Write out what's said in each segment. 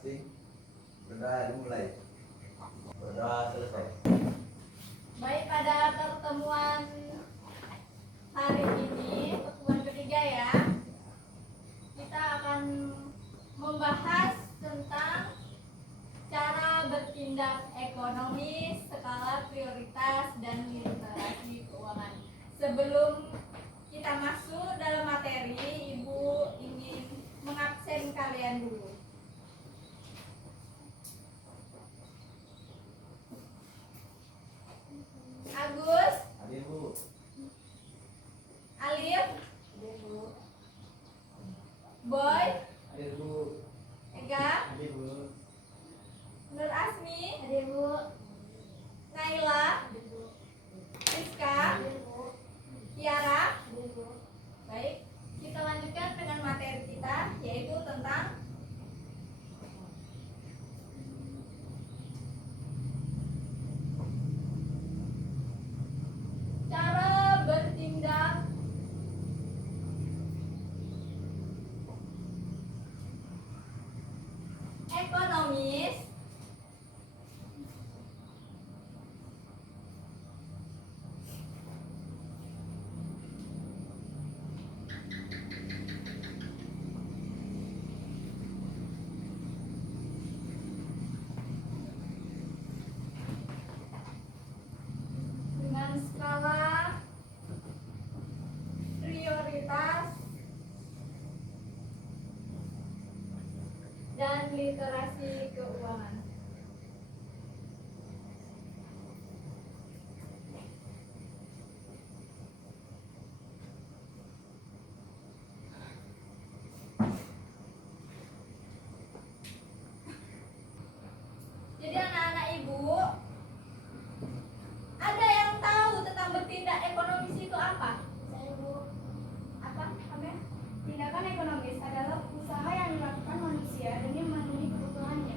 masing-masing. Berdoa dimulai. Berdoa selesai. Baik, pada pertemuan hari ini, pertemuan ketiga ya, kita akan membahas tentang cara bertindak ekonomis, skala prioritas, dan literasi keuangan. Sebelum kita masuk dalam materi, Ibu ingin mengabsen kalian dulu. Agus, Hadir Bu. Alif, Boy, Hadir Bu. Ega, Hadir Bu. Nur Asmi, Naila, Rizka, Tiara. Baik, kita lanjutkan dengan materi kita, yaitu tentang cara bertindak ekonomis dengan skala prioritas dan literasi keuangan. Jadi anak-anak Ibu, ada yang tahu tentang bertindak ekonomis itu apa? Saya Bu, Apa? Amel? tindakan ekonomis adalah usaha yang dilakukan manusia demi memenuhi kebutuhannya.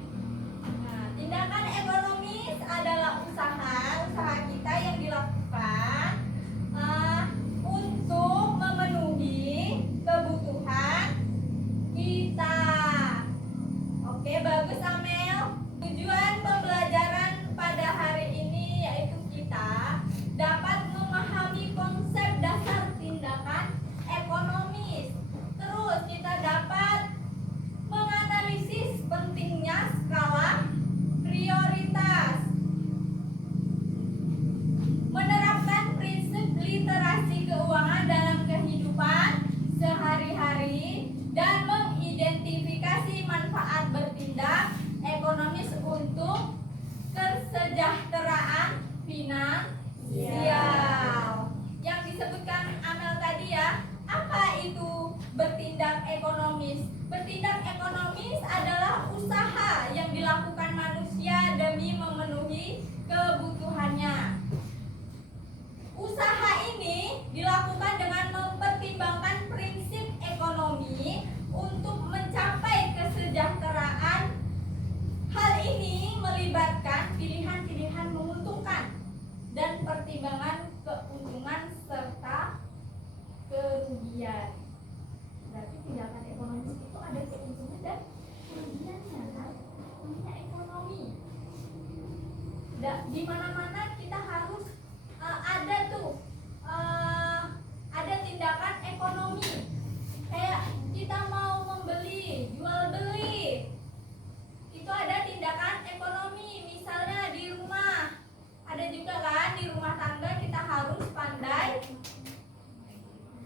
Nah, tindakan ekonomis adalah usaha kita yang dilakukan untuk memenuhi kebutuhan kita. Oke, bagus Amel. Tujuan pembelajaran pada hari ini yaitu kita dapat memahami konsep dasar tindakan ekonomis. Terus kita dapat menganalisis pentingnya skala prioritas, menerapkan prinsip literasi keuangan dalam kehidupan sehari-hari, dan mengidentifikasi manfaat bertindak ekonomis untuk kesejahteraan finansial. Yang disebutkan Amel tadi ya, apa itu bertindak ekonomis? Bertindak ekonomis adalah usaha yang dilakukan manusia demi memenuhi kebutuhannya. Usaha ini dilakukan dengan mempertimbangkan prinsip ekonomi untuk mencapai kesejahteraan. Hal ini melibatkan pilihan-pilihan menguntungkan dan pertimbangan keuntungan serta kerugian. Berarti tindakan ekonomis itu ada keuntungan dan kerugiannya kan? Punya ekonomi. Di mana-mana kita harus ada tuh ada tindakan ekonomi. Kayak kita mau membeli, jual beli, itu ada tindakan ekonomi. Misalnya di rumah, ada juga kan di rumah tangga kita harus pandai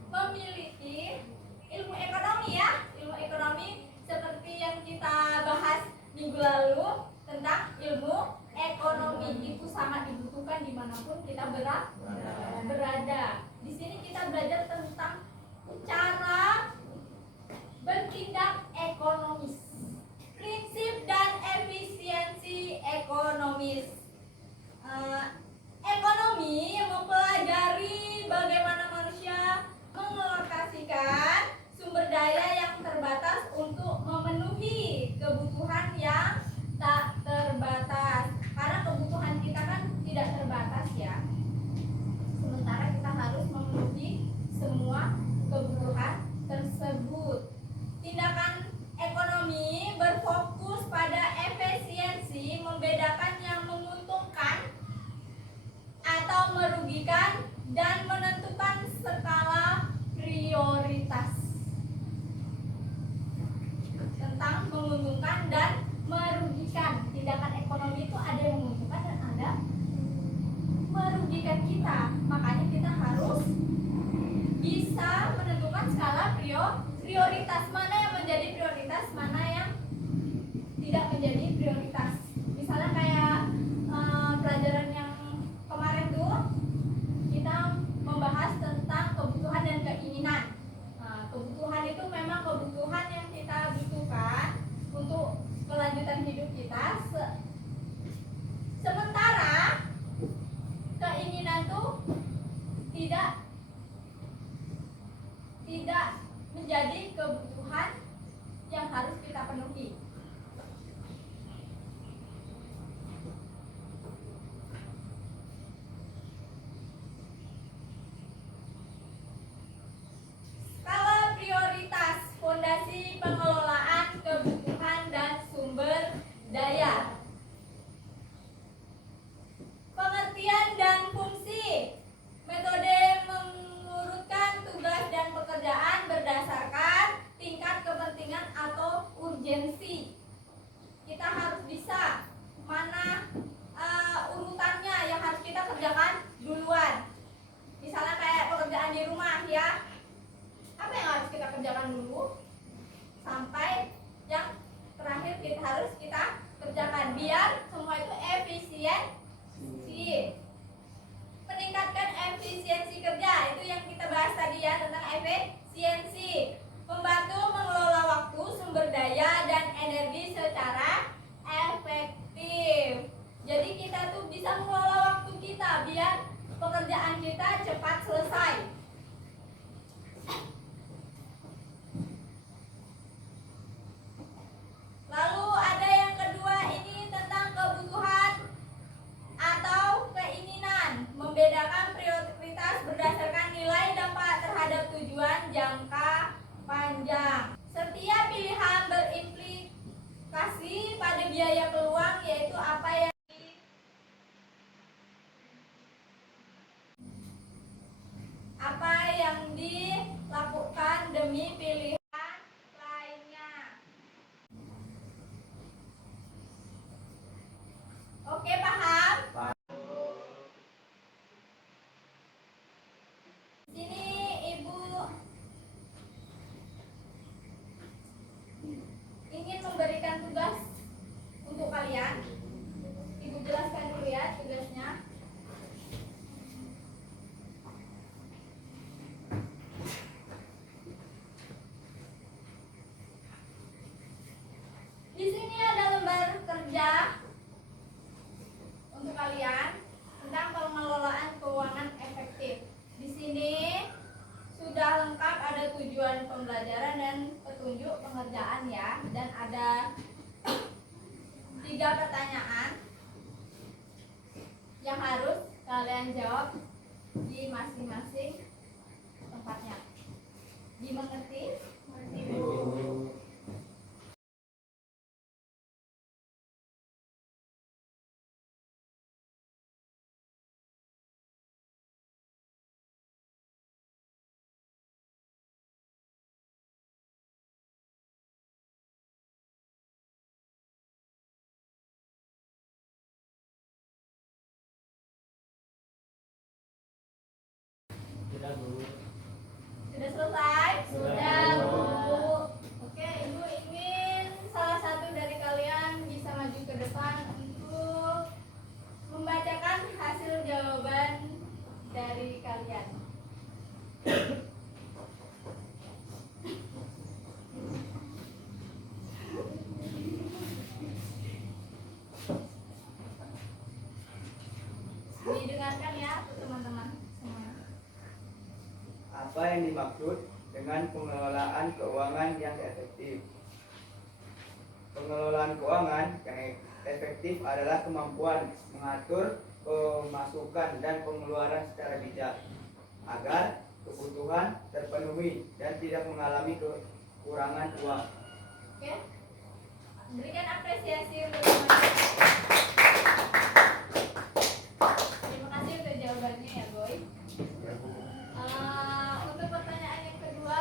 memiliki ilmu ekonomi ya. Ilmu ekonomi seperti yang kita bahas minggu lalu tentang ilmu ekonomi, itu sangat dibutuhkan dimanapun kita berada. Di sini kita belajar tentang cara bertindak ekonomis, prinsip dan efisiensi ekonomis. Ekonomi mempelajari bagaimana manusia mengalokasikan sumber daya yang terbatas untuk memenuhi kebutuhan yang tak terbatas. Karena kebutuhan kita kan tidak terbatas ya. Sementara kita harus memenuhi semua kebutuhan tersebut. Tindakan kewajiban hidup kita. Sementara keinginan tuh tidak menjadi kebutuhan yang harus kita penuhi. Skala prioritas fondasi pengelolaan kebutuhan dan sumber daya. Pengertian dan fungsi. Metode mengurutkan tugas dan pekerjaan berdasarkan tingkat kepentingan atau urgensi. Kita harus bisa mana urutannya yang harus kita kerjakan duluan. Misalnya kayak pekerjaan di rumah ya. Apa yang harus kita kerjakan dulu sampai yang terakhir harus kita kerjakan biar semua itu efisiensi. Meningkatkan efisiensi kerja, itu yang kita bahas tadi ya, tentang efisiensi. Membantu mengelola waktu, sumber daya, dan energi secara efektif. Jadi kita tuh bisa mengelola waktu kita biar pekerjaan kita cepat selesai. Lalu ada yang kedua, ini tentang kebutuhan atau keinginan. Membedakan prioritas berdasarkan nilai dampak terhadap tujuan jangka panjang. Setiap pilihan berimplikasi pada biaya peluang, yaitu apa yang dilakukan demi pilihan lainnya. Oke, paham? Sini Ibu ingin memberikan tugas untuk kalian. Ibu jelaskan dulu ya tugasnya. Di sini ada lembar kerja untuk kalian tentang pengelolaan keuangan efektif. Di sini sudah lengkap, ada tujuan pembelajaran dan petunjuk pengerjaan ya, dan ada 3 pertanyaan yang harus kalian jawab di masing-masing tempatnya. Dimengerti? Sudah Bu. Sudah selesai? Sudah, Bu. Oke, Ibu ingin salah satu dari kalian bisa maju ke depan untuk membacakan hasil jawaban dari kalian. Didengarkan ya teman-teman semuanya. Apa yang dimaksud dengan pengelolaan keuangan yang efektif? Pengelolaan keuangan yang efektif adalah kemampuan mengatur pemasukan dan pengeluaran secara bijak agar kebutuhan terpenuhi dan tidak mengalami kekurangan uang. Oke, berikan apresiasi untuk teman-teman. Terima kasih untuk jawabannya ya Boy. Untuk pertanyaan yang kedua,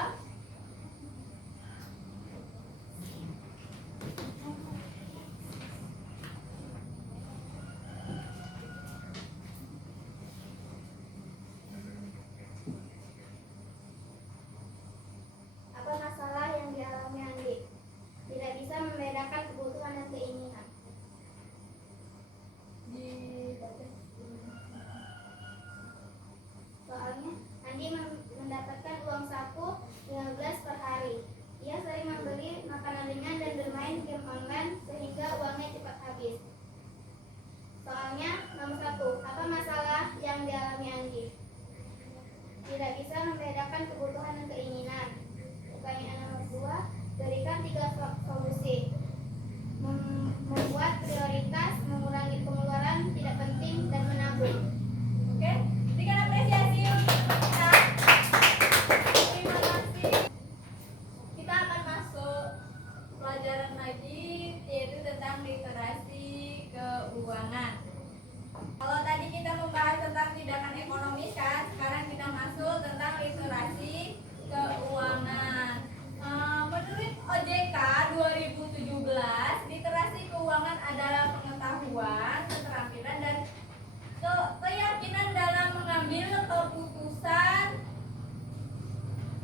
Apa masalah yang dialami Andi? Tidak bisa membedakan kebutuhan dan keinginan. keuangan. Kalau tadi kita membahas tentang tindakan ekonomis kan, sekarang kita masuk tentang literasi keuangan. Menurut OJK 2017, literasi keuangan adalah pengetahuan, keterampilan, dan keyakinan dalam mengambil keputusan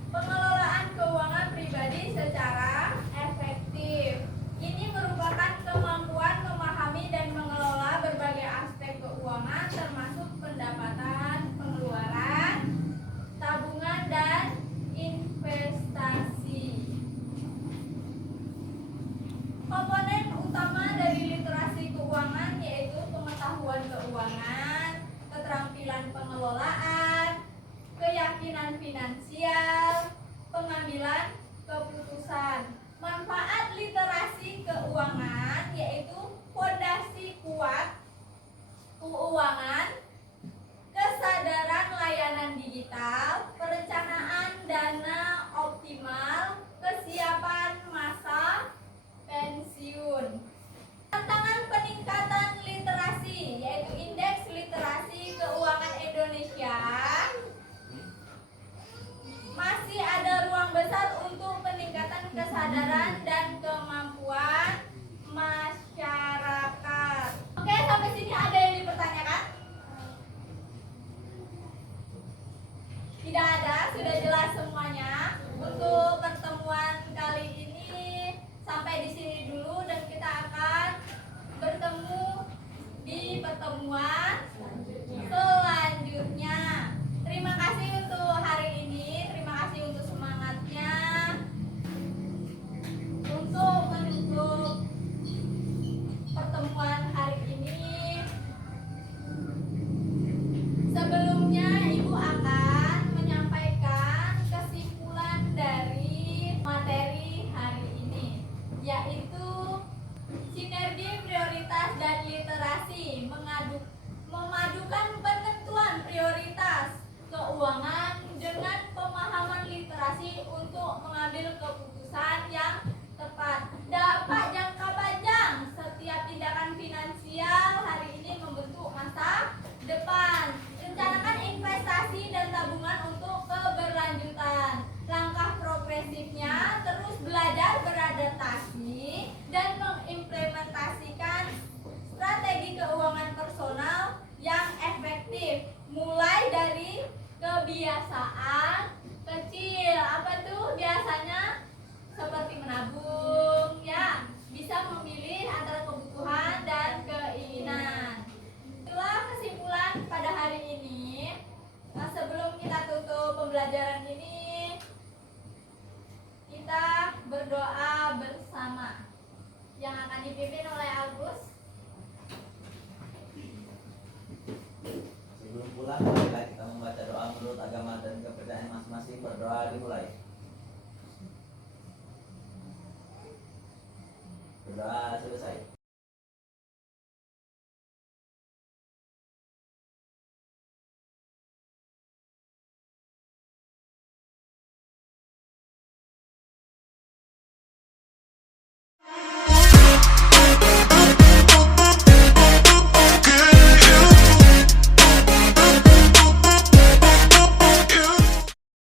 pengelolaan keuangan pribadi secara efektif. Ini merupakan kemampuan memahami dan mengelola berbagai aspek keuangan termasuk pendapatan, pengeluaran, tabungan, dan investasi. Komponen utama dari literasi keuangan yaitu pengetahuan keuangan, keterampilan pengelolaan, keyakinan finansial, pengambilan keputusan. Manfaat literasi keuangan yaitu fondasi kuat keuangan, kesadaran layanan digital, perencanaan dana optimal, kesiapan masa pensiun. Tantangan peningkatan literasi yaitu indeks literasi keuangan Indonesia. Masih ada ruang besar untuk peningkatan kesadaran dan kemampuan masyarakat. Oke, sampai sini ada yang dipertanyakan? Tidak ada, sudah jelas semuanya. Untuk pertemuan kali ini sampai di sini dulu dan kita akan bertemu di pertemuan selanjutnya. Terima kasih untuk hari ini, terima kasih untuk semangatnya. Untuk menutup pertemuan hari ini, sebelumnya Ibu akan menyampaikan kesimpulan dari materi hari ini, yaitu sinergi prioritas dan literasi, memadukan penentuan prioritas keuangan dengan pemahaman literasi untuk mengambil keputusan yang tepat. Dampak jangka panjang setiap tindakan finansial hari ini membentuk masa depan. Rencanakan investasi dan tabungan untuk keberlanjutan. Langkah progresifnya terus belajar beradaptasi dan mengimplementasikan strategi keuangan personal yang efektif, mulai dari kebiasaan kecil. Apa tuh biasanya? Seperti menabung, ya, bisa memilih antara kebutuhan dan keinginan. Itulah kesimpulan pada hari ini. Nah, sebelum kita tutup pembelajaran ini, kita berdoa bersama yang akan dipimpin oleh Agus. Sebelum pulang, marilah kita membaca doa menurut agama dan kepercayaan masing-masing. Berdoa dimulai. Berdoa selesai.